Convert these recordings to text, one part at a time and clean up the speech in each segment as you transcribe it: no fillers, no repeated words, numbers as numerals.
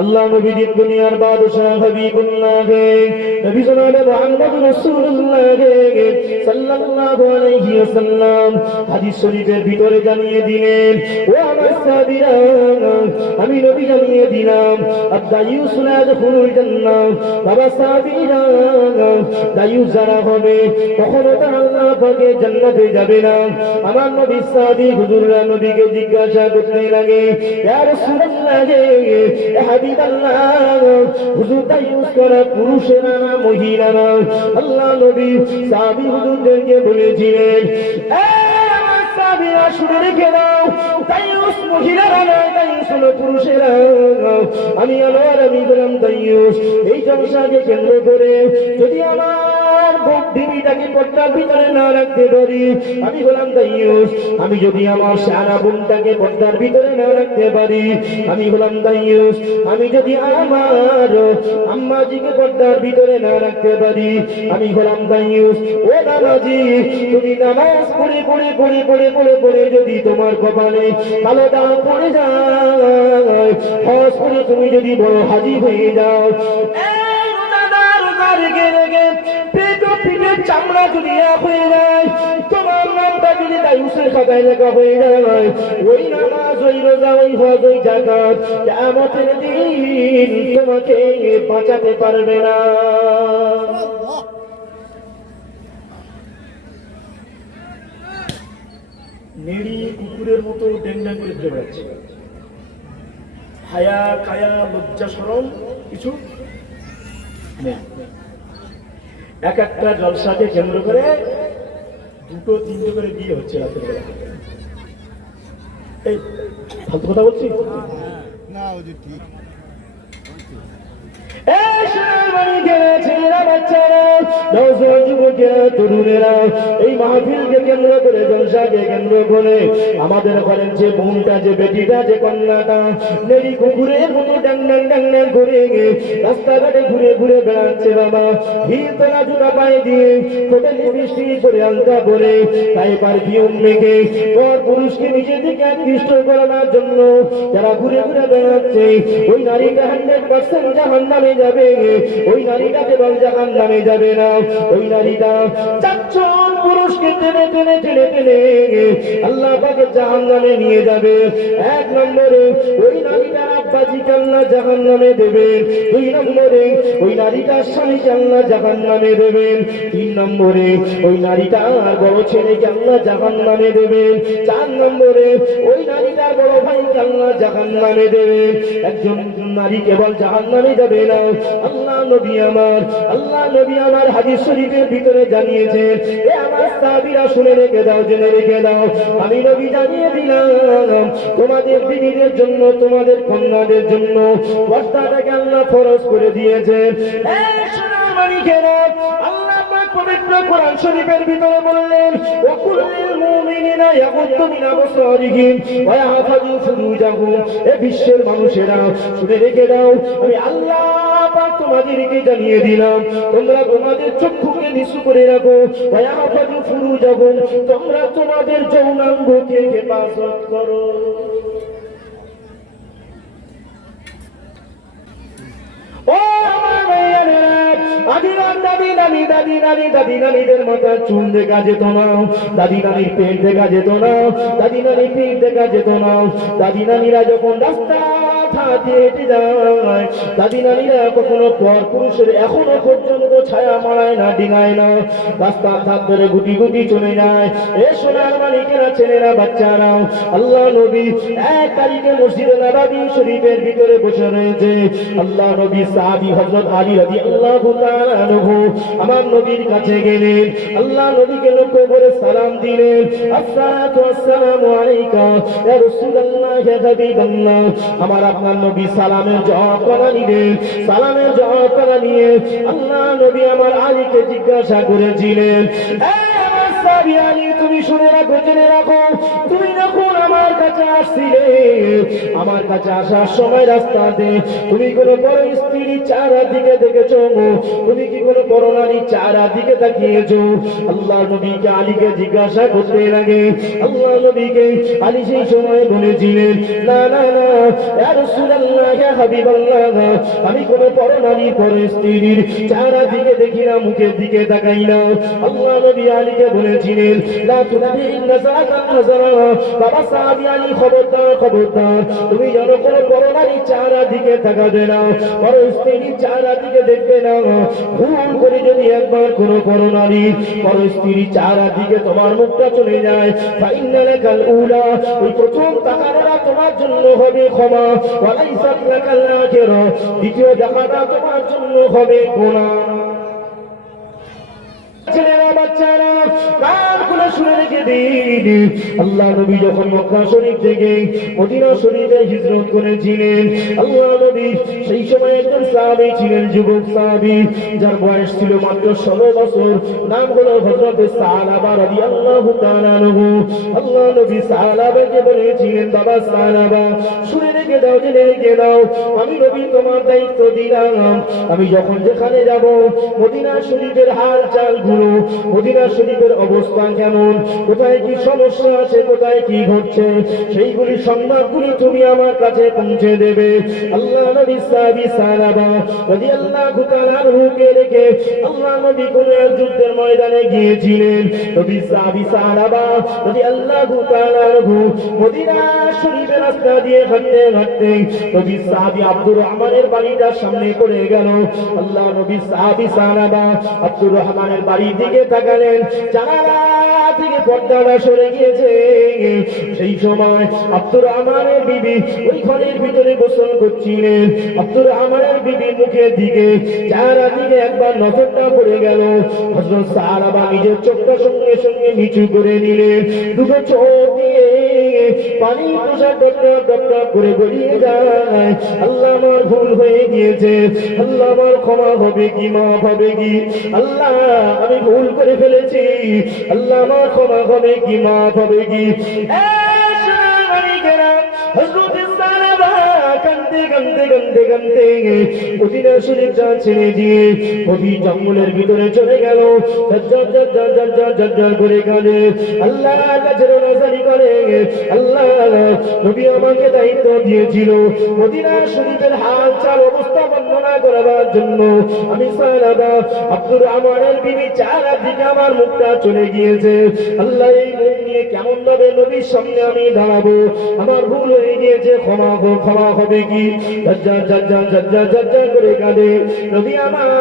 আল্লাহ নবী দিন দুনিয়ার বাদশাহ হাবিবুল্লাহ নবী জনাব মুহাম্মদ রাসূলুল্লাহ সাল্লাল্লাহু আলাইহি ওয়াসাল্লাম হাদিস শরীফের ভিতরে জানিয়ে দিলেন, ও আমার সাহাবীরা, আমি নবী জানিয়ে দিলাম আদ-দায়ুস লা ইয়াদখুলুল জান্নাহ। বাবা সাহাবীরা, দায়ুস যারা হবে কখনো তারা আল্লাহ পাকের জান্নাতে যাবে না। আমার নবী সাহাবী হুজুররা নবীকে জিজ্ঞাসা করতে লাগে, ইয়া রাসূলুল্লাহ, ইয়া হাবিবাল্লাহ, হুজুর দায়ুস করা পুরুষেরা না মহিলারা? আল্লাহ নবী সাহাবী হুজুরদেরকে বলেছিলেন, আমার সাহাবীরা শুনে রেখে দাও, দায়ুস মহিলারা নয়, দায়ুস হলো পুরুষেরা। আমি বললাম দায়ুস এই জলসাকে কেন্দ্র করে যদি আমার বিবিটাকে পর্দার ভিতরে না রাখতে পারি, আমি বললাম দায়ুস। আমি যদি আমার সারা বোনটাকে পর্দার ভিতরে না রাখতে পারি, আমি বললাম দায়ুস। আমি যদি আমার আম্মাজিকে পর্দার ভিতরে না রাখতে পারি, আমি হলাম দায়ুস। ও নামাজি, তুমি নামাজ পড়ে পড়ে পড়ে পড়ে পড়ে পড়ে যদি তোমার কপালে কালো দাগ পড়ে যায়, হজ করে তুমি যদি বড় হাজি হয়ে যাও, পেটের চামড়া যদি এক হয়ে যায়, তোমার নামটা যদি দায়ুসের খাতায় লেখা হয়ে যায়, ওই নামাজ, ওই রোজা, ওই হজ, ওই যাকাত কিয়ামতের দিন তোমাকে বাঁচাতে পারবে না। নেড়ি কুকুরের মতো ড্যাং ড্যাং করে ঘুরে বেড়াচ্ছে, হায়া কায়া লজ্জা শরম কিছু নেই। এক একটা জলসাকে কেন্দ্র করে দুটো তিনটে করে বিয়ে হচ্ছে রাতের বেলা। এই ফালতু কথা বলছি না, ঠিক। এই মাহফিলকে কেন্দ্র করে, জলসাকে কেন্দ্র করে আমাদের ঘরের যে বোনটা, যে বেটিটা, যে কন্যাটা নেড়ি কুকুরের মতো ড্যাং ড্যাং ড্যাং ড্যাং করে রাস্তাঘাটে ঘুরে ঘুরে বেড়াচ্ছে বাবা, হিল তোলা জুতা পায়ে দিয়ে, ঠোঁটে লিপস্টিক করে, আলতা করে, তাই পারফিউম মেখে পর পুরুষকে নিজের দিকে আকৃষ্ট করানোর জন্য যারা ঘুরে ঘুরে বেড়াচ্ছে, ওই নারীটা 100% জাহান্নামে যাবে। ওই নারীটা কেবল জাহান্নামে যাবে না, ওই নারীটা 4 জন পুরুষকে টেনে টেনে টেনে টেনে আল্লাহ পাকের জাহান্নামে নিয়ে যাবে। 1 নম্বরে ওই নারীটার আব্বাজিকে আল্লাহ জাহান্নামে দেবেন। 2 নম্বরে ওই নারীটার স্বামীকে আল্লাহ জাহান্নামে দেবেন। 3 নম্বরে ওই নারীটার বড় ছেলেকে আল্লাহ জাহান্নামে দেবেন। 4 নম্বরে ওই নারীটার বড় ভাইকে আল্লাহ জাহান্নামে দেবেন। একজন নারী কেবল জাহান্নামে যাবে না, আল্লাহ নবী আমার হাদিস শরীফের ভিতরে জানিয়েছেন। এ আমার সাহাবীরা শুনে রেখে দাও, জেনে রেখে দাও, আমি নবী জানিয়ে দিলাম তোমাদের বিবিদের জন্য, তোমাদের কন্যাদের জন্য পর্দাটাকে আল্লাহ ফরজ করে দিয়েছেন। আল্লাহ পবিত্র কোরআন শরীফের ভিতরে বললেন, ওয়াকুল্লিল মুমিনিনা ইয়াগুদ্দু মিন আবসারিহিম ওয়া ইয়াহফাযু ফুরুজাহুম। এ বিশ্বের মানুষেরা শুনে রেখে দাও, আমি আল্লাহ পাক তোমাদেরকে জানিয়ে দিলাম, তোমরা তোমাদের চক্ষুকে নিচু করে রাখো। ওয়া ইয়াহফাযু ফুরুজাহুম, তোমরা তোমাদের যৌনাঙ্গকে হেফাজত করো। ও আমার ভাইয়েরা, দাদি নানিদের মাথার চুল দেখা যেত না, দাদি নানির পেট দেখা যেত না, দাদি নানির পেট দেখা যেত না। দাদি নানিরা যখন রাস্তা হেঁটে যায়, দাদি নানিরা কখনো পর পুরুষের এখনো পর্যন্ত ছায়া মারায় না, ডিঙায় না, রাস্তার ধার ধরে গুটি গুটি চলে যায়। এ সোনার মালিকেরা, ছেলেরা, বাচ্চারা, আল্লাহ নবী 1 তারিখে মসজিদে নববী শরীফের ভিতরে বসে রয়েছে। আল্লাহ নবী সাহাবী হযরত আলী রাদিয়াল্লাহু তাআলা আনহু আমার নবীর কাছে গেলেন, আল্লাহ নবীকে লক্ষ্য করে সালাম দিলেন, আসসালাতু ওয়াসসালামু আলাইকা ইয়া রাসূলুল্লাহ ইয়া হাবিবাল্লাহ। আমার আপনার নবী সালামের জবাব করা নিলেন, সালামের জবাব করা নিয়ে আল্লাহ নবী আমার আলীকে জিজ্ঞাসা করেছিলেন, সাহাবী আলী তুমি শুনে রাখো, জেনে রাখো, তুমি যখন আমার কাছে আসছিলে, আমার কাছে আসার সময় রাস্তাতে তুমি কোনো বড় স্ত্রীর চারদিকে দেখেছো? তুমি কি কোনো বড় নারী চারদিকে তাকিয়েছো? আল্লাহ নবীকে আলীকে জিজ্ঞাসা করতে লাগে। আল্লাহ নবীকে আলী সেই সময় বলেছিলেন, না না না ইয়া রাসূলুল্লাহ, ইয়া হাবিবাল্লাহ, আমি কোনো বড় নারী বড় স্ত্রীর চারদিকে দেখি না, মুখের দিকে তাকাই না। আল্লাহ নবী আলীকে বলেছিলেন, লা তুনাবিন নাযারাতান নাযারা, বাবা সাহাবী আলী খবরদার খবরদার, তুমি যেন কোনো বড় নারী চারদিকে তাকাবে না, বড় স্ত্রীর চারদিকে দেখবে না। ভুল করে যদি একবার কোনো বড় নারী বড় স্ত্রীর চারদিকে তোমার মুখটা চলে যায়, ফাইন্না লাকাল উলা, ওই প্রথম তাকানোটা তোমার জন্য হবে ক্ষমা, ওয়ালাইসাত লাকাল আখিরা, দ্বিতীয় দেখাটা তোমার জন্য হবে গুনাহ। ছেলেরা বাচ্চারা কান খুলে শুনে রেখে দিন, আল্লাহ নবী যখন মক্কা শরীফ থেকে মদিনা শরীফে হিজরত করেছিলেন, আল্লাহ নবী সেই সময় একজন সাহাবী ছিলেন, যুবক সাহাবী, যার বয়স ছিল মাত্র 16 বছর, নাম হলো হযরত সালাবা রাদিয়াল্লাহু তাআলা আনহু। আল্লাহ নবী সালাবাকে বলেছিলেন, বাবা সালাবা, শুনে রেখে দাও, জেনে রেখে দাও, আমি নবী তোমার দায়িত্ব দিলাম, আমি যখন যেখানে যাব মদিনা শরীফের হাল চাল, মদিনা শরীফের অবস্থা কেমন, কোথায় কি সমস্যা আছে, কোথায় কি ঘটছে, সেইগুলি সংবাদগুলি তুমি আমার কাছে পৌঁছে দেবে। আল্লাহ নবী সাহাবী সালাবা রাদিয়াল্লাহু তাআলা আনহুকে রেখে আল্লাহ নবী কোন এক যুদ্ধের ময়দানে গিয়েছিলেন। নবী সাহাবী সালাবা রাদিয়াল্লাহু তাআলা আনহু মদিনা শরীফের রাস্তা দিয়ে হাঁটতে হাঁটতে নবী সাহাবী আব্দুর রহমানের বাড়িটার সামনে পড়ে গেল। আল্লাহ নবী সাহাবী সালাবা আব্দুর রহমানের বাড়ির দিকে তাকালেন, জানালা থেকে পর্দাটা সরে গিয়েছে। সেই সময় আব্দুর রহমানের বিবি ওই ঘরের ভিতরে গোসল করছিলেন। আব্দুর রহমানের বিবি মুখের দিকে চারদিকে একবার নজরটা পড়ে গেল। হযরত সাহাবা নিজের চোখটা সঙ্গে সঙ্গে নিচু করে নিলেন, দুটো চোখ দিয়ে পানি তুষার টপটপ টপটপ করে গড়িয়ে যায়। আল্লাহ আমার ভুল হয়ে গিয়েছে, আল্লাহ আমার ক্ষমা হবে কি, মাফ হবে কি, আল্লাহ আমি ভুল করে ফেলেছি, আল্লাহ আমার ক্ষমা হবে কি, মাফ হবে কি। কান্দতে কান্দতে কান্দতে কান্দতে মদিনা শরীফটা ছেড়ে দিয়ে গভীর জঙ্গলের ভিতরে চলে গেল। ঝরঝর করে কাঁদে, আল্লাহর কাছে রোনাজারি করে, আল্লাহ নবী আমাকে দায়িত্ব দিয়েছিল মদিনা শরীফের হাল চাল অবস্থা বর্ণনা করার জন্য। আমি সালাবা আব্দুর রহমানের বিবি চারদিকে আমার মুখটা চলে গিয়েছে, আল্লাহ এই মুখ নিয়ে কেমন ভাবে নবীর সামনে আমি দাঁড়াবো, আমার ভুল হয়ে গিয়েছে, ক্ষমা ক্ষমা হবে কি। ঝরঝর করে কাঁদে নবী আমার।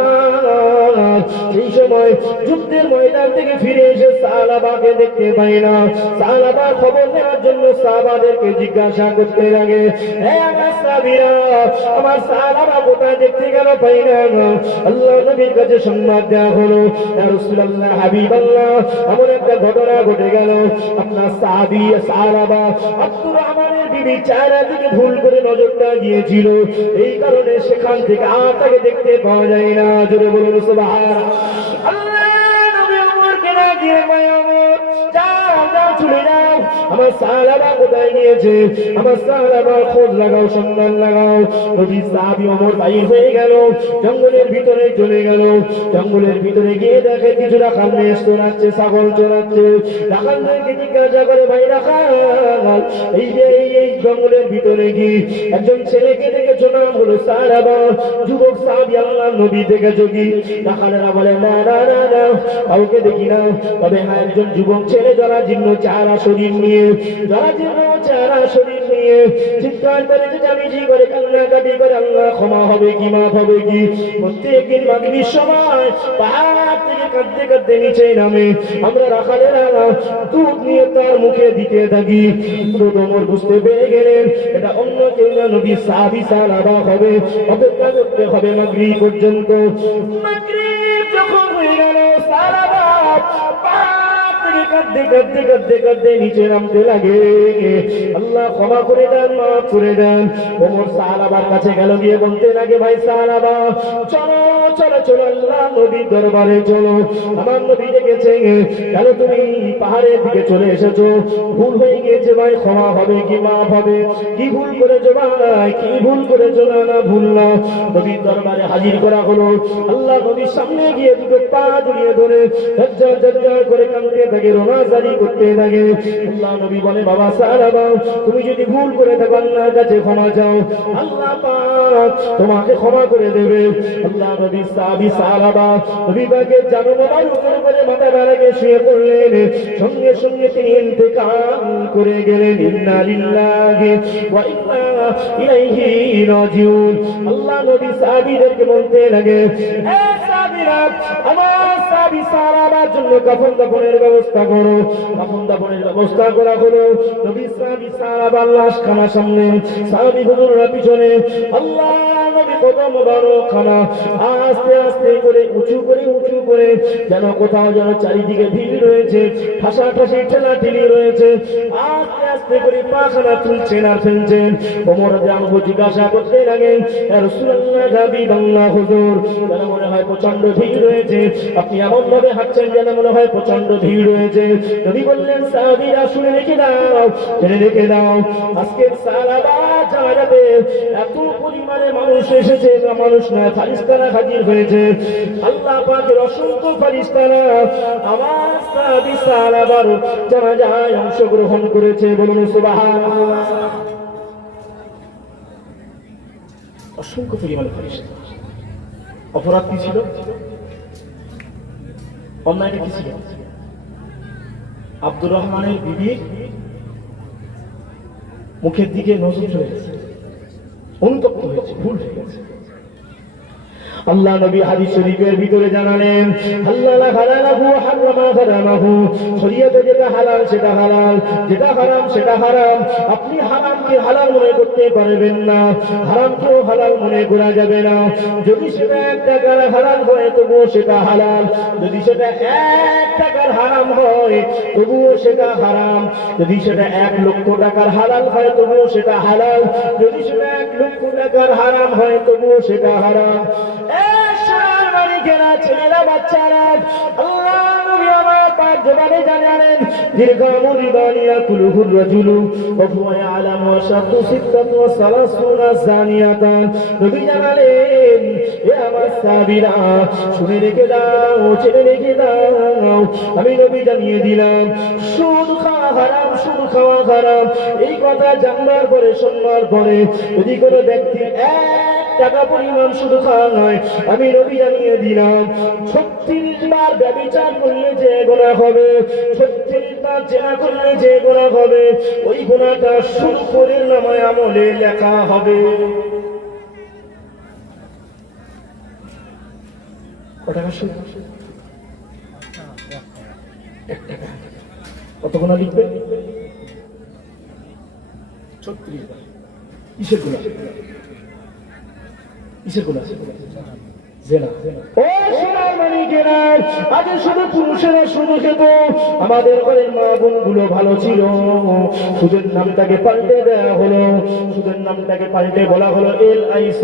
সেই সময় যুদ্ধের ময়দান থেকে ফিরে এসে সাহাবাকে দেখতে পাই না। সাহাবা খবর নেওয়ার জন্য সাহাবাদেরকে জিজ্ঞাসা করতে লাগে, হে আমার সাহাবীরা, আমার সাহাবা কোথায়, দেখতে গেল পাই না। আল্লাহ নবীর কাছে সংবাদ দেওয়া হলো, ইয়া রাসূলুল্লাহ, হাবিবাল্লাহ, এমন একটা ঘটনা ঘটে গেল, আপনার সাহাবী সাহাবা আব্দুর রহমানের বিবি চারদিকে ভুল করে নজরটা গিয়েছিল, এই কারণে সেখান থেকে আর তাকে দেখতে পাওয়া যায় না। জোরে বলুন সুবহানাল্লাহ। আল্লাহ নবী আমাকে না দিয়ে মায়ামত, যাও যাও চলে যাও, আমার সাহাবা কোথায় গিয়েছে, আমার সাহাবার খোঁজ লাগাও, সন্ধান লাগাও। নবী সাহাবী ওমর বাইর হয়ে গেল, জঙ্গলের ভিতরে চলে গেল। জঙ্গলের ভিতরে গিয়ে দেখে কিছু রাখাল মেষ চড়াচ্ছে, ছাগল চড়াচ্ছে। রাখালদেরকে জিজ্ঞাসা করে, ভাই রাখাল, এই যে এই জঙ্গলের ভিতরে কি একজন ছেলেকে দেখেছো, নাম হলো সাহাবা, যুবক সাহাবী, আল্লাহ নবী দেখেছো কি? রাখালেরা বলে, না না না না, কাউকে দেখি না, তবে হ্যাঁ একজন যুবক ছেলে যারা জীর্ণ চেহারা শরীর নিয়ে, যারা জীর্ণ চেহারা শরীর নিয়ে চিৎকার করে, চেঁচামেচি করে, কান্নাকাটি করে, আল্লাহ ক্ষমা হবে কি, মাফ হবে কি। প্রত্যেকদিন মাগরিবের সময় পাহাড় থেকে কাঁদতে কাঁদতে নিচে নামে, আমরা রাখালেরা দুধ নিয়ে তার মুখে দিতে থাকি। ওমর বুঝতে পেরে গেলেন এটা অন্য কেউ না, নবী সাহাবী সাহাবা হবে, অপেক্ষা করতে হবে মাগরিব পর্যন্ত। মাগরিব যখন হয়ে গেল, সাহাবা কাঁদতে কাঁদতে কাঁদতে কাঁদতে নিচে নামতে লাগে। আল্লাহ ক্ষমা করে দেন, মাফ করে দেন। ওমর সাহাবার কাছে গেল, গিয়ে বলতে লাগে, ভাই সাহাবা, চলো চলো চলো, আল্লাহ নবীর দরবারে চলো। আমার নবী ডেকেছে, কেন তুমি পাহাড়ের দিকে চলে এসেছো? ভুল হয়ে গিয়েছে ভাই, ক্ষমা হবে কি মাফ হবে? কি ভুল করেছো ভাই, কি ভুল করেছো? না না, ভুল না। নবীর দরবারে হাজির করা হলো। আল্লাহ নবীর সামনে গিয়ে দুটো পা জড়িয়ে ধরে ঝরঝর ঝরঝর করে কাঁদতে থাকে, রোনাজারি করতে থাকে। আল্লাহ নবী বলে, বাবা সাহাবা, তুমি যদি ভুল করে থাকো আল্লাহর কাছে ক্ষমা চাও, আল্লাহ পাক তোমাকে ক্ষমা করে দেবে। আল্লাহ নবী সাহাবী সাহাবা নবী পাকের জানো মোবাইল উপরে করে মাথা বাড়াকে শুয়ে পড়লেন। সঙ্গে সঙ্গে তিনি ইন্তেকাল করে গেলেন। ইন্না লিল্লাহি ওয়া ইন্না ইলাইহি রাজিউন। আল্লাহ নবী সাহাবীদেরকে বলতে লাগে, এ সাহাবীরা, আমার সাহাবী সাহাবার জন্য কাফন দাফনের ব্যবস্থা করো। কাফন দাফনের ব্যবস্থা করা হলো। নবী সাহাবী সাহাবার লাশ খানা সামনে, সাহাবী হুজুররা পিছনে। আল্লাহ নবী কদম মোবারক খানা আস্তে আস্তে করে উঁচু করে যেন কোথাও যেন চারিদিকে ভিড় রয়েছে, ঠাসাঠাসি ঠেলাঠেলি রয়েছে। আস্তে আস্তে করে পাখানা তুলছেন আর ফেলছেন। ওমর রাদিয়াল্লাহু জিজ্ঞাসা করতে লাগে, ইয়া রাসূলুল্লাহ, হাবিবাল্লাহ, হুজুর, যেন মনে হয় প্রচন্ড ভিড় রয়েছে। আপনি এমন ভাবে হাঁটছেন যেন মনে হয় প্রচন্ড ভিড় রয়েছে। নবী বললেন, সাহাবীরা শুনে রেখে দাও, জেনে রেখে দাও, আজকের সাহাবা জানাতে এত পরিমাণে মানুষ এসেছে, মানুষ নয়, ফারিস্তারা হাজির হয়েছে। আল্লাহ পাকের অসংখ্য ফারিস্তারা আমার সাহাবী সাহাবার জানাজায় অংশগ্রহণ করেছে। বলুন সুবহানাল্লাহ। অসংখ্য পরিমাণে ফারিস্তা। অপরাধ কি ছিল? অন্যায়টা কি ছিল? আব্দুর রহমানের বিবির মুখের দিকে নজর চলে গেছে, অনুতপ্ত হয়েছে, ভুল হয়ে গেছে। আল্লাহ নবী হাদিস শরীফের ভিতরে জানালেন, হালালা হালালাহু হারামা হারামাহু, শরীয়তে যেটা হালাল সেটা হালাল, যেটা হারাম সেটা হারাম। আপনি হারামকে হালাল মনে করতে পারবেন না, হারামকেও হালাল মনে করা যাবে না। যদি সেটা 1 টাকার হালাল হয় তবুও সেটা হালাল, যদি সেটা 1 টাকার হারাম হয় তবুও সেটা হারাম, যদি সেটা 1 লক্ষ টাকার হালাল হয় তবুও সেটা হালাল, যদি সেটা 1 লক্ষ টাকার হারাম হয় তবুও সেটা হারাম। ছেলেরা, বাচ্চারা, আল্লাহ নবী আমার পাক জবানে জানালেন, দীর্ঘামুল ইবানিয়া কুলুহুর রাজুলু ওয়া হুয়া ইয়ালামু শাতু সিত্তাতু ওয়া সালাসুনা জানিয়াতান। নবী জানালেন, এ আমার সাহাবীরা, শুনে রেখে দাও, জেনে রেখে দাও, আমি নবী জানিয়ে দিলাম, সুদ খাওয়া হারাম, সুদ খাওয়া হারাম। এই কথা জানবার পরে, শুনবার পরে যদি কোনো ব্যক্তি 1 টাকা পরিমাণ শুধু খাওয়া নয়, আমি নবী জানিয়ে দিলাম, 36 বার ব্যভিচার করলে যে গুনাহ হবে, 36 বার জেনা করলে যে গুনাহ হবে, ওই গুনাহটা সুদখোরের নামায় আমলে লেখা হবে। কত টাকা সুদ? 1 টাকা। কত গুনাহ লিখবে? 36 বার। কিসের গুনাহ? কিসের গুনাহ? জেনা। ও সোনার মানিকেরা, আগে শুধু পুরুষেরা শুধু খেত, আমাদের ঘরের মা বোনগুলো ভালো ছিল। সুদের নামটাকে পাল্টে দেওয়া হলো, সুদের নামটাকে পাল্টে বলা হলো LIC,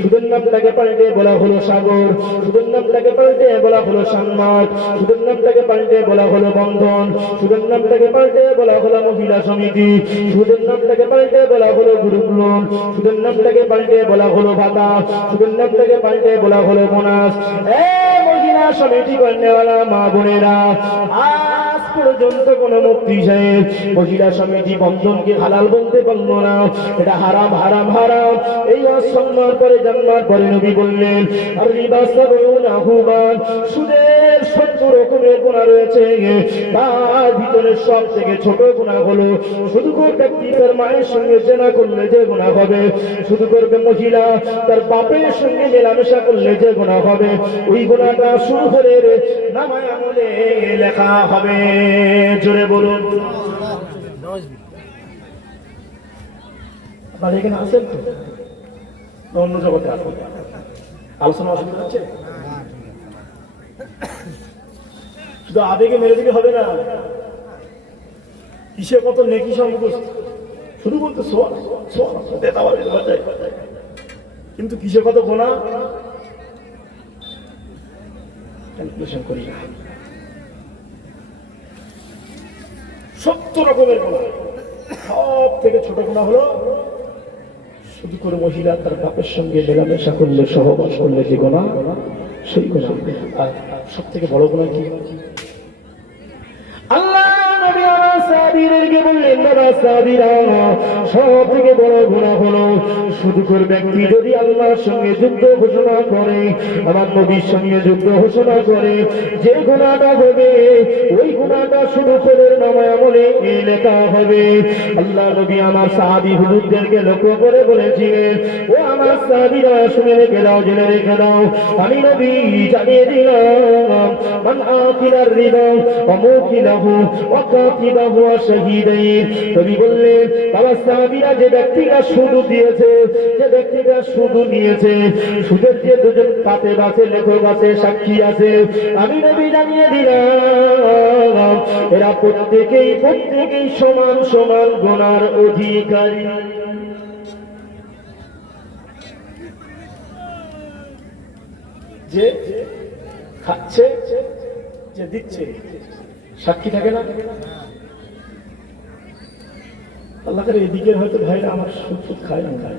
সুদের নামটাকে পাল্টে বলা হলো সাগর, সুদের নামটাকে পাল্টে বলা হলো সম্মাট, সুদের নামটাকে পাল্টে বলা হলো বন্ধন, সুদের নামটাকে পাল্টে বলা হলো মহিলা সমিতি, সুদের নামটাকে পাল্টে বলা হলো গ্রুপ লোন, সুদের নামটাকে পাল্টে বলা হলো ভাতা, সুদের নামটাকে পাল্টে বলা হলো বোনাস। মহিলা সমিতি কন্যাওয়ালা মা বোনেরা, আজ পর্যন্ত কোন মুফতি সাহেব মহিলা সমিতি বন্ধনকে হালাল বলতে পারল না। এটা হারাম, হারাম, হারাম। এই অসম্মান পরে জন্মার পরে নবী বললেন, আর রিবা সাবউনা হুবান, সুদের 70 রকমের গুনাহ রয়েছে, তার ভিতরে সব থেকে ছোট গুনাহ হলো সুদখোর ব্যক্তি তার মায়ের সঙ্গে জেনা করলে যে গুনাহ হবে, শুধু করবে মহিলা তার বাপের সঙ্গে মেলামেশা করলে যে গুনাহ হবে, ওই গুনাহটা সুদখোরের নামায় আমলে লেখা হবে। জোরে বলুন। আপনারা এখানে আছেন তো? অন্য জগতে আছেন? আলোচনা অসুবিধা হচ্ছে? শুধু আবেগে মেরে দিলে হবে না, কিসে কত নেকি সম্পর্ক শুধু বলতে কিন্তু কিসে কত গোনা ক্যালকুলেশন করি না। 70 রকমের গোনা। সব থেকে ছোট গোনা হলো শুধু করে মহিলা তার বাপের সঙ্গে মেলামেশা করলে, সহবাস করলে যে গোনা, সেই গোনা। আর সব থেকে বড় গোনা কি? আল্লাহ নবী আমার সাহাবীদেরকে বললেন, বাবা সাহাবীরা, সব থেকে বড় গুনাহ হলো শুধু করে ব্যক্তি যদি আল্লাহর সঙ্গে যুদ্ধ ঘোষণা করে, আমার নবীর সঙ্গে যুদ্ধ ঘোষণা করে, যে গুনাহটা হবে ওই গুনাহটা শুধু করে নামায় আমলে লেখা হবে। আল্লাহ নবী আমার সাহাবী হুজুরদেরকে লক্ষ্য করে বলেছিলেন, ও আমার সাহাবীরা, শুনে রেখে দাও, জেনে রেখে দাও, আমি নবী জানিয়ে দিলাম, মান আকিলার রিবা ওয়া মুকিলাহু ওয়া কাতিবাহু ওয়া শাহীদাইন। নবী বললেন, বাবা সাহাবীরা, যে ব্যক্তিটা সুদ দিয়েছে, যে ব্যক্তিটা সুদ নিয়েছে, সুদের যে দুজন কাতেব আছে, লেখক আছে, সাক্ষী আছে, আমি নবী জানিয়ে দিলাম এরা প্রত্যেকেই সমান সমান গুনার অধিকারী। যে খাচ্ছে, যে দিচ্ছে, সাক্ষী থাকে না? আল্লাহ করে এদিকে হয়তো ভাইরা আমার সুদ খায় না, খায়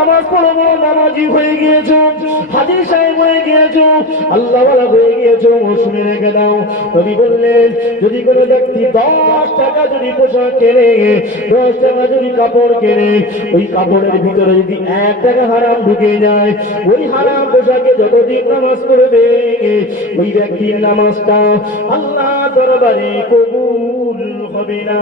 নামাজ পড়বো, নামাজি হয়ে গিয়েছ, হাজী সাহেব হয়ে গিয়েছ, আল্লাহওয়ালা হয়ে গিয়েছ, শুনে রেখে দাও। নবী বললেন, যদি কোনো ব্যক্তি 10 টাকা যদি পোশাক কেনে, 10 টাকা যদি কাপড় কেনে, ওই কাপড়ের ভিতরে যদি 1 টাকা হারাম ঢুকে যায়, ওই হারাম পোশাকে যতদিন নামাজ পড়বে, ওই ব্যক্তির নামাজটা আল্লাহ দরবারে কবুল হবে না।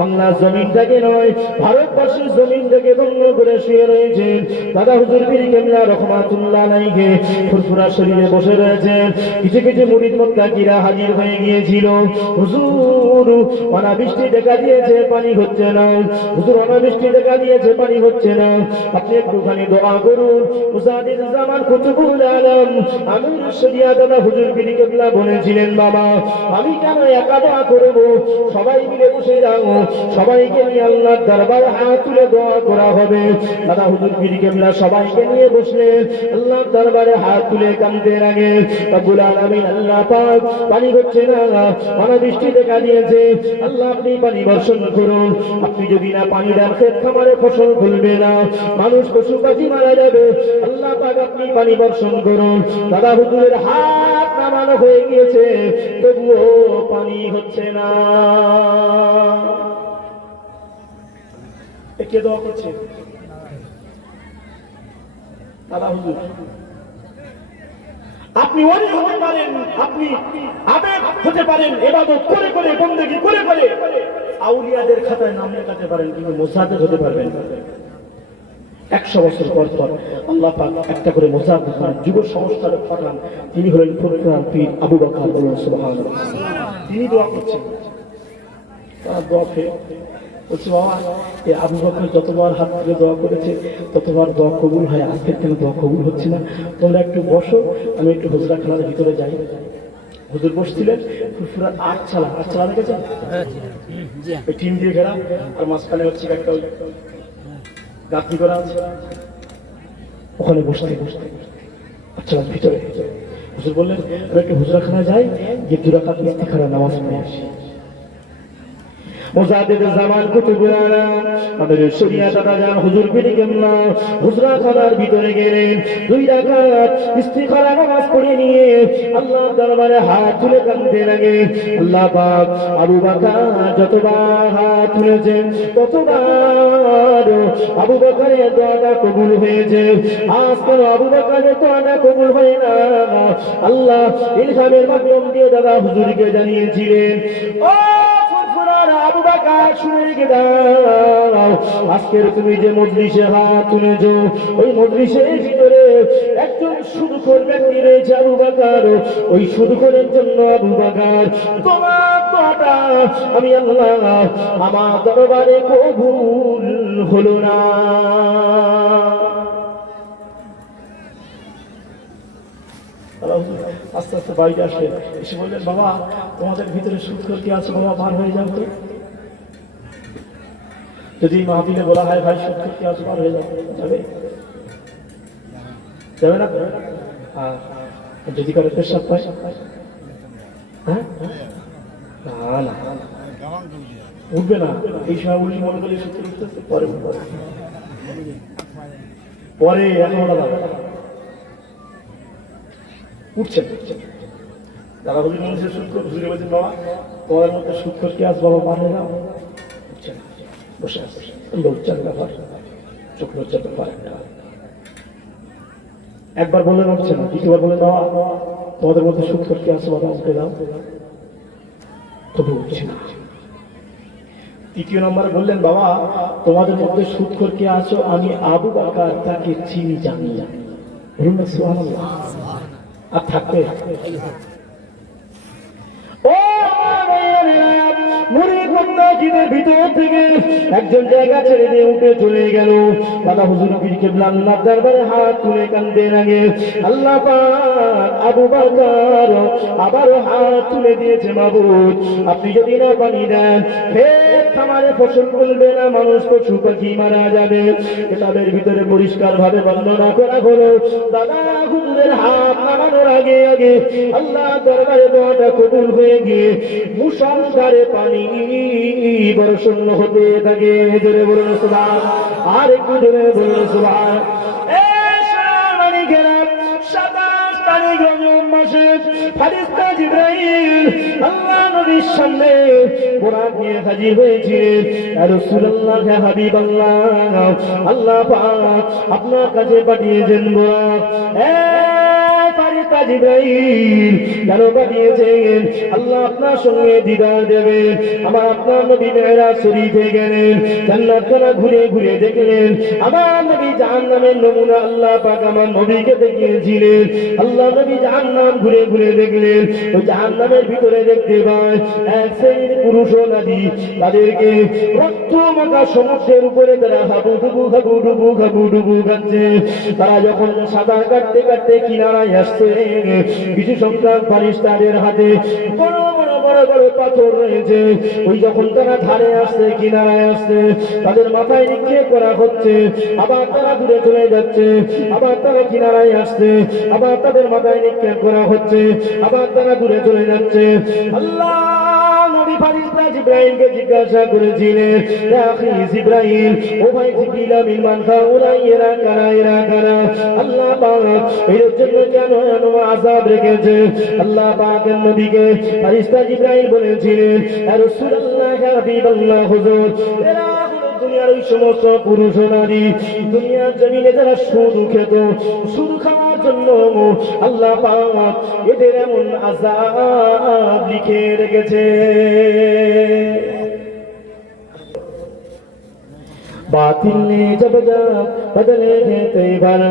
বাংলা জমিনটাকে নয়, ভারতবর্ষের জমিনটাকে বন্ধ করে শুয়ে রয়েছেন দাদা হুজুর পীর কেবলা রহমাতুল্লাহ আলাইহি। ফুরফুরা শরীরে বসে রয়েছেন। কিছু কিছু মুরিদ মুত্তাকিরা হাজির হয়ে গিয়েছিল। হুজুর, অনাবৃষ্টি দেখা দিয়েছে, পানি হচ্ছে না। হুজুর, অনাবৃষ্টি দেখা দিয়েছে, পানি হচ্ছে না, আপনি একটুখানি দোয়া করুন। মুজাদ্দিদ জামান কুতুবুল আলম আমির শরিয়া দাদা হুজুর পীর কেবলা বলেছিলেন, বাবা, আমি কেন একা দোয়া করব? সবাই মিলে বসে যাও, সবাইকে নিয়ে আল্লাহর দরবারে হাত তুলে দোয়া করা হবে। দাদা হুজুর পীর কেবলা সবাইকে নিয়ে বসলেন, আল্লাহর দরবারে হাত তুলে কাঁদতে লাগে, রব্বুল আলামিন, আল্লাহ পাক, পানি হচ্ছে না, অনাবৃষ্টি দেখা দিয়েছে, আল্লাহ আপনি পানি বর্ষণ করুন। আপনি যদি না পানি দেন, ক্ষেত খামারে ফসল ফলবে না, মানুষ পশু পাখি মারা যাবে, আল্লাহ পাক আপনি পানি বর্ষণ করুন। দাদা হুজুরের হাত নামানো হয়ে গিয়েছে, তবুও পানি হচ্ছে না। কে দোয়া করছে? দাদা হুজুর। আপনি ওলি হতে পারেন, আপনি আবেগ হতে পারেন, ইবাদত করে করে, বন্দেগী করে করে আউলিয়াদের খাতায় নাম লেখাতে পারেন, কিন্তু মুসাদ্দেক হতে পারবেন না। 100 বছর পর পর আল্লাহ পাক একটা করে মুসাদ্দেক যুব সংস্কারক পাঠান। তিনি হলেন ফুরফুরার পীর আবু বকর, সুবহানাল্লাহ। তিনি দোয়া করছেন, তার দোয়া বলছে, বাবা, এই আবু বকর যতবার হাত তুলে দোয়া করেছে ততবার দোয়া কবুল হয়, আজকের কেন দোয়া কবুল হচ্ছে না? তোমরা একটু বসো, আমি একটু হুজরাখানার ভিতরে যাই। হুজুর বসছিলেন, ফুরফুরার আটচালা দেখেছেন? ওই টিন দিয়ে ঘেরা, আর মাঝখানে হচ্ছে একটা গাঁথনি করা আছে, ওখানে বসতে আটচালার ভিতরে হুজুর বললেন, আমি একটু হুজরাখানা যাই, গিয়ে 2 রাকাত ইস্তিখারা নামাজ পড়ে আসি। মুজাদ্দিদ জামান কুতুবুল আলম আমাদের শরিয়া দাদা জান হুজুর পীর কেবলা হুজরাখানার ভিতরে গেলেন, 2 রাকাত ইস্তিখারা নামাজ পড়ে নিয়ে আল্লাহর দরবারে হাত তুলে কাঁদতে লাগে। আল্লাহ পাক আবু বকর যতবার হাত তুলেছেন ততবার আবু বকরের দোয়াটা কবুল হয়েছে। আজ কেন আবু বকরের দোয়াটা কবুল হয় না? আল্লাহ ইলহামের মাধ্যম দিয়ে দাদা হুজুরকে জানিয়েছিলেন, ও আবু বকর, শুনে রেখে দাও, আজকের তুমি যে মজলিসে হাত তুলেছো, ওই মজলিসের ভিতরে একজন সুদখোর ব্যক্তি রয়েছে আবু বকর, ওই সুদখোরের জন্য আবু বকর তোমার দোয়াটা আমি আল্লাহ আমার দরবারে কবুল হলো না। আস্তে আস্তে বাড়িতে আসলেন, এসে বললেন বাবা তোমাদের ভিতরে সুদখোর কি আছে বাবা, বার হয়ে যাও তো। যদি মাহফিলে বলা হয় ভাই সুদখোর কি আছে, বার হয়ে যাও, যাবে যাবে না? যদি কারো পেশাব পায়, হ্যাঁ না উঠবে না, এই সময় উঠি মনে করলে সূত্র উঠতেছে, পরে পরে এখন উঠছে যারা হুজুর মানুষের সুদখোর, হুজুরে বলছেন বাবা তোমাদের মধ্যে সুদখোর কি আজ বাবা, বার হয়ে যাও, উঠছে না, বসে আছে লজ্জার ব্যাপার, চোখ লজ্জার ব্যাপার। একবার বললেন উঠছে না, দ্বিতীয়বার বললেন বাবা তোমাদের মধ্যে সুদখোর কি আছে বাবা, উঠে যাও, তবু উঠছে না। তৃতীয় নম্বরে বললেন বাবা তোমাদের মধ্যে সুদখোর কে আছো, আমি আবু বকর তাকে চিনি জানি, বলুন না সুবহানাল্লাহ। আর থাকবে মুরিদের ভিতর থেকে একজন জায়গা ছেড়ে দিয়ে উঠে চলে গেল। দাদা হুজুর পীর কেবলা আল্লাহর দরবারে হাত তুলে কান্দে লাগে, আল্লাহ পাক আবু বকর আবারও হাত তুলে দিয়েছে, মাবুদ আপনি যদি না পানি দেন ক্ষেত খামারে ফসল ফলবে না, মানুষ পশু পাখি মারা যাবে। কিতাবের ভিতরে পরিষ্কার ভাবে বর্ণনা করা হলো দাদা হুজুরের হাত নামানোর আগে আগে আল্লাহ দরবারে দোয়াটা কবুল হয়ে গিয়ে মুষলধারে পানি বর্ষণ হতে থাকে। জোরে বলুন সুবহান, আর একটু জোরে বলুন সুবহান। ফেরেশতা জিবরাইল আল্লাহ নবীর সামনে বুরাক নিয়ে হাজির হয়েছিলেন। ইয়া রাসূলুল্লাহ, ইয়া হাবিবাল্লাহ, আল্লাহ পাক আপনার কাছে পাঠিয়েছেন বুরাক। ফেরেশতা জিবরাইল কেন পাঠিয়েছেন? আল্লাহ আপনার সঙ্গে দিদার দেবেন। আমার আপনার নবী মেরাজ শরীফে গেলেন, জান্নাতখানা ঘুরে ঘুরে দেখলেন। আমার নবী জাহান্নামের নমুনা আল্লাহ পাক আমার নবীকে দেখিয়েছিলেন। আল্লাহ নবী জাহান্নাম ঘুরে ঘুরে দেখলেন, ওই জাহান্নামের ভিতরে দেখতে পায় এক শ্রেণীর পুরুষ ও নারী, তাদেরকে রক্ত মাখা সমুদ্রের উপরে তারা হাবুডুবু হাবুডুবু হাবুডুবু খাচ্ছে। তারা যখন সাঁতার কাটতে কাটতে কিনারায় আসছে, কিছু সংখ্যক ফেরেশতাদের হাতে বড় বড় বড় বড় পাথর রয়েছে। ওই যখন তারা ধারে আসছে, কিনারায় আসছে, তাদের মাথায় নিক্ষেপ করা হচ্ছে, আবার তারা দূরে চলে যাচ্ছে, আবার তারা কিনারায় আসছে, আবার তাদের মাথায় নিক্ষেপ করা হচ্ছে, আবার তারা দূরে চলে যাচ্ছে। আল্লাহ নবী ফেরেশতা জিবরাইলকে জিজ্ঞাসা করেছিলেন, ইয়া আখি জিবরাইল, ও ভাই জিবরিল, আমিন মান হাউলা, এরা কারা, এরা কারা? আল্লাহ পাক এর জন্য কেন আযাব রেখেছে? আল্লাহ পাকের নবীকে ফেরেশতা জিবরাইল বলেছিলেন, ইয়া রাসূলুল্লাহ, ইয়া হাবিবাল্লাহ, হুজুর এরা দুনিয়ার ওই সমস্ত পুরুষ ও নারী, দুনিয়ার জমিনে যারা সুদ খেত, সুদ খাওয়ার জন্য আল্লাহ পাক এদের এমন আযাব লিখে রেখেছে। बातिल ने जब जब बदले हैं तेवर,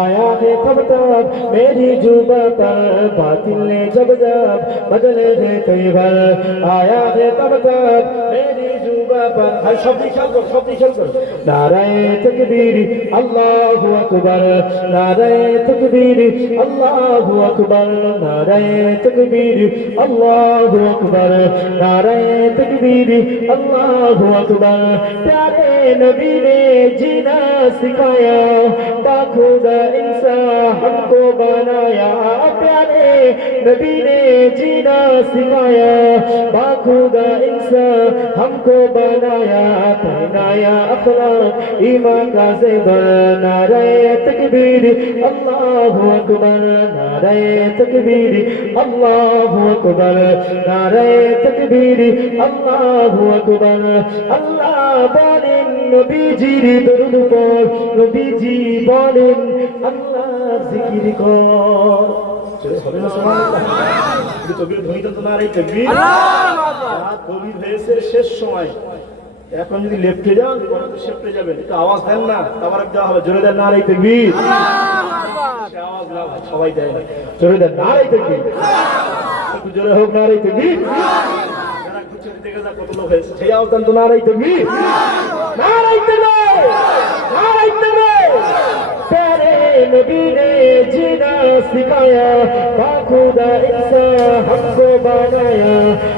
आया है तब तब मेरी जुबा पर। बातिल ने जब जब बदले हैं तेवर, आया है तब तब मेरी जुबा पर। हर शब्द ख्याल करो, शब्द ख्याल करो। नाराए तकबीर अल्लाहु अकबर, नाराए तकबीर अल्लाहु अकबर, नाराए तकबीर अल्लाहु अकबर, नाराए तकबीर अल्लाहु अकबर। प्यारे नबी ने जीना सिखाया, बाखुदा इंसान हमको बनाया। प्यारे नबी ने जीना सिखाया, बाखुदा इंसान हमको बनाया, पहनाया अखलाक ईमान का ज़ेवर। नारे तकबीर अल्लाहु अकबर, नारे तकबीर अल्लाहु अकबर, नारे तकबीर अल्लाहु अकबर। अल्लाह बोलें নবীজির দরুদ পড়, নবীজি বলেন আল্লাহর জিকির কর। হবে না সুবহানাল্লাহ? এই তকবীর ধ্বনিটা তো নারে তাকবীর। আল্লাহ তকবীর হয়েছে শেষ সময়, এখন যদি লেফটে যান পরে তো শেফটে যাবেন, একটু আওয়াজ দেন না, তাবারক দেওয়া হবে, জোরে দেন নারে তাকবীর। আল্লাহু আকবার। সে আওয়াজ না হয়, সবাই দেয় না। জোরে দেন নারাই তাকবীর। একটু জোরে হোক নারাই তাকবীর। যারা খুঁজে দেখে যা কত লোক হয়েছে, সেই আওয়াজ দেন তো নারাই তাকবীর। নারাই তাকবীর, নারাই তাকবীর। प्यारे नबी ने जीना सिखाया, खुदा इंसान हमको बनाया,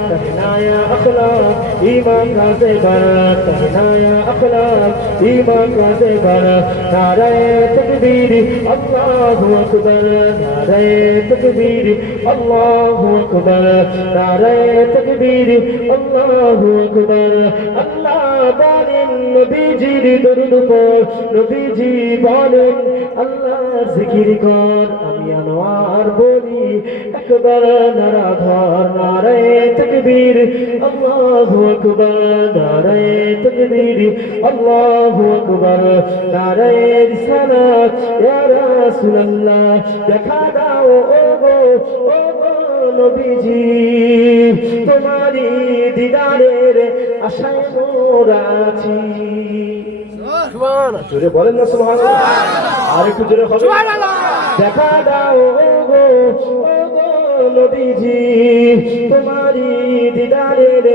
पहनाया अखलाक ईमान का ज़ेवर, पहनाया अखलाक ईमान का ज़ेवर। नारे तकबीर अल्लाहु अकबर, नारे तकबीर अल्लाहु अकबर, नारे तकबीर अल्लाहु अकबर। अल्लाह बोलें नबीजीर दरूद पर, नबीजी बोलें আল্লাহর জিকির কর। আমি আনোয়ার বলি একবার নারাধর, নারায়ে তাকবীর আল্লাহু আকবার, নারায়ে তাকবীর আল্লাহু আকবার, নারায়ে রিসালাত ইয়া রাসূলুল্লাহ। দেখা দাও ওগো ওগো নবীজি, তোমারই দিদারের আশায় মোরা আছি। জোরে বলেন না সুবহানাল্লাহ, আর একটু জোরে হবে। দেখা দাও ওগো ওগো নবীজি, তোমারই দিদারের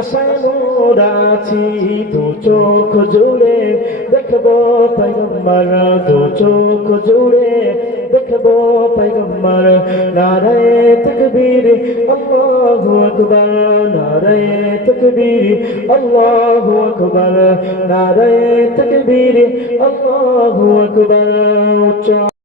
আশায় মোরা আছি। দু চোখ জুড়ে দেখবো পয়গম্বর, দু চোখ জুড়ে দেখবো পয়গম্বর। নারায়ে তাকবীর আল্লাহু আকবার, নারায়ে তাকবীর আল্লাহু আকবার, নারায়ে তাকবীর আল্লাহু আকবার।